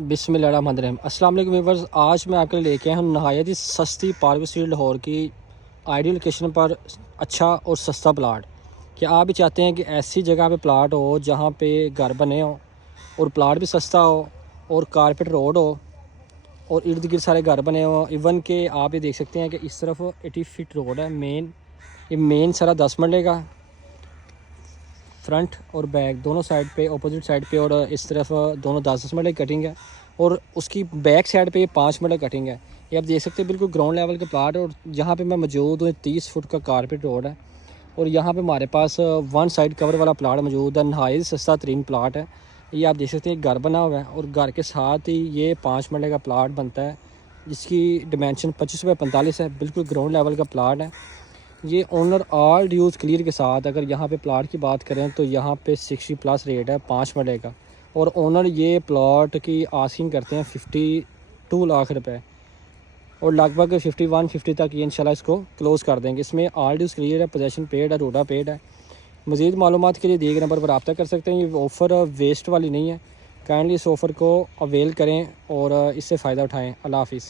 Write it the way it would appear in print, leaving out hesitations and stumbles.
बिस्मिल्लाहिर्रहमानिर्रहीम। अस्सलाम वालेकुम व्यूअर्स, आज मैं आपके लिए लेके आया हूँ नहायत ही सस्ती पार्क स्ट्रीट लाहौर की आइडियल लोकेशन पर अच्छा और सस्ता प्लाट। क्या आप भी चाहते हैं कि ऐसी जगह पे प्लाट हो जहाँ पे घर बने हो और प्लाट भी सस्ता हो और कारपेट रोड हो और इर्द गिर्द सारे घर बने हो। इवन के आप ये देख सकते हैं कि इस तरफ 80 फीट रोड है मेन। ये मेन सारा 10 मरले का, फ्रंट और बैक दोनों साइड पे, अपोजिट साइड पे, और इस तरफ दोनों 10-10 मरले की कटिंग है और उसकी बैक साइड पे ये 5 मरले कटिंग है। ये आप देख सकते हैं बिल्कुल ग्राउंड लेवल के प्लाट। और जहाँ पे मैं मौजूद हूँ 30 फुट का कारपेट रोड है और यहाँ पे हमारे पास वन साइड कवर वाला प्लाट मौजूद है। नहायत सस्ता तरीन प्लाट है। ये आप देख सकते हैं घर बना हुआ है और घर के साथ ही ये 5 मरले का प्लाट बनता है जिसकी डिमेंशन 25 बाई 45 है। बिल्कुल ग्राउंड लेवल का प्लाट है। ये ओनर ऑल ड्यूज़ क्लियर के साथ, अगर यहाँ पे प्लाट की बात करें तो यहाँ पे 60+ रेट है 5 मरले का। और ओनर ये प्लाट की आस्किंग करते हैं 52 लाख रुपए और लगभग 51-50 तक ये इंशाल्लाह इसको क्लोज़ कर देंगे। इसमें ऑल ड्यूज़ क्लियर है, पोजेसन पेड है, रोडा पेड है। मज़ीद मालूमात के लिए दिए गए नंबर पर रब्ता कर सकते हैं। ये ऑफ़र वेस्ट वाली नहीं है। काइंडली इस ऑफ़र को अवेल करें और इससे फ़ायदा उठाएँ। अल्लाह हाफ़िज़।